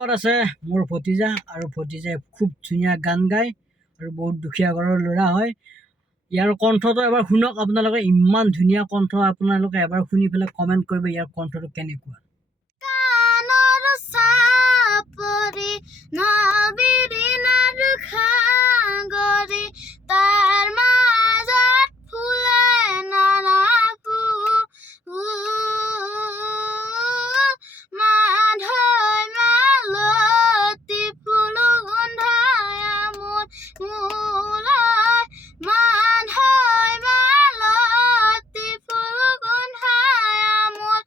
আছে মোৰ ভতিজা আৰু ভতিজাই খুব ধুনীয়া গান গায় আৰু বহুত দুখীয়া ঘৰৰ ল'ৰা হয়। ইয়াৰ কণ্ঠটো এবাৰ শুনক আপোনালোকে, ইমান ধুনীয়া কণ্ঠ। আপোনালোকে এবাৰ শুনি পেলাই কমেণ্ট কৰিব ইয়াৰ কণ্ঠটো কেনেকুৱা। কাণৰ চাপৰি নবিৰি নাৰুখাগৰি তাৰ মাজত ফুলে নানা মাধৈ মালতী ফুল গোন্ধাই আমোল মোলাই মাধৈ মালতী ফুল গোন্ধাই আমোল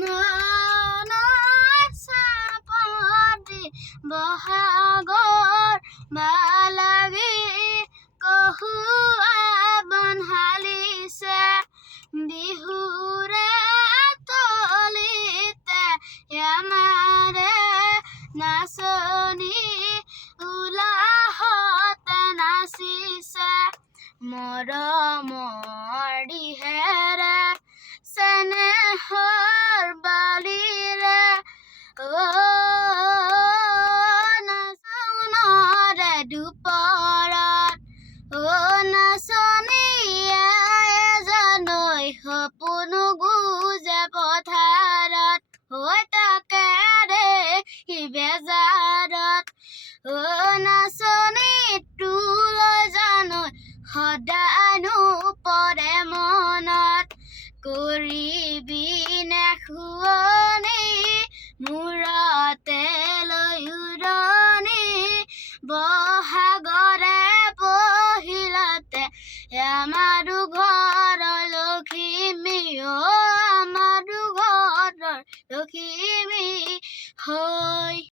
মোল চাপতি বহাগৰ বালাগি কহুৱা বনহালিছে বিহুৰে তলিতে আমাৰে নাচনি উলাহতে নাচিছে মৰমৰ দিহেৰে চেনেহৰ বালিৰে নাচনৰে দুপৰত নাচনীয়ে জানৈ সপোন গুজে পথাৰত হৈ তাকে ৰে বেজাৰত নাচনী তোলৈ জানৈ সদায়নো পৰে মনত কৰিবি নে শুৱনি মূৰতে লৈ উৰণি বহাগৰে পহিলাতে আমাৰো ঘৰৰ লখিমী আমাৰো ঘৰৰ লখিমী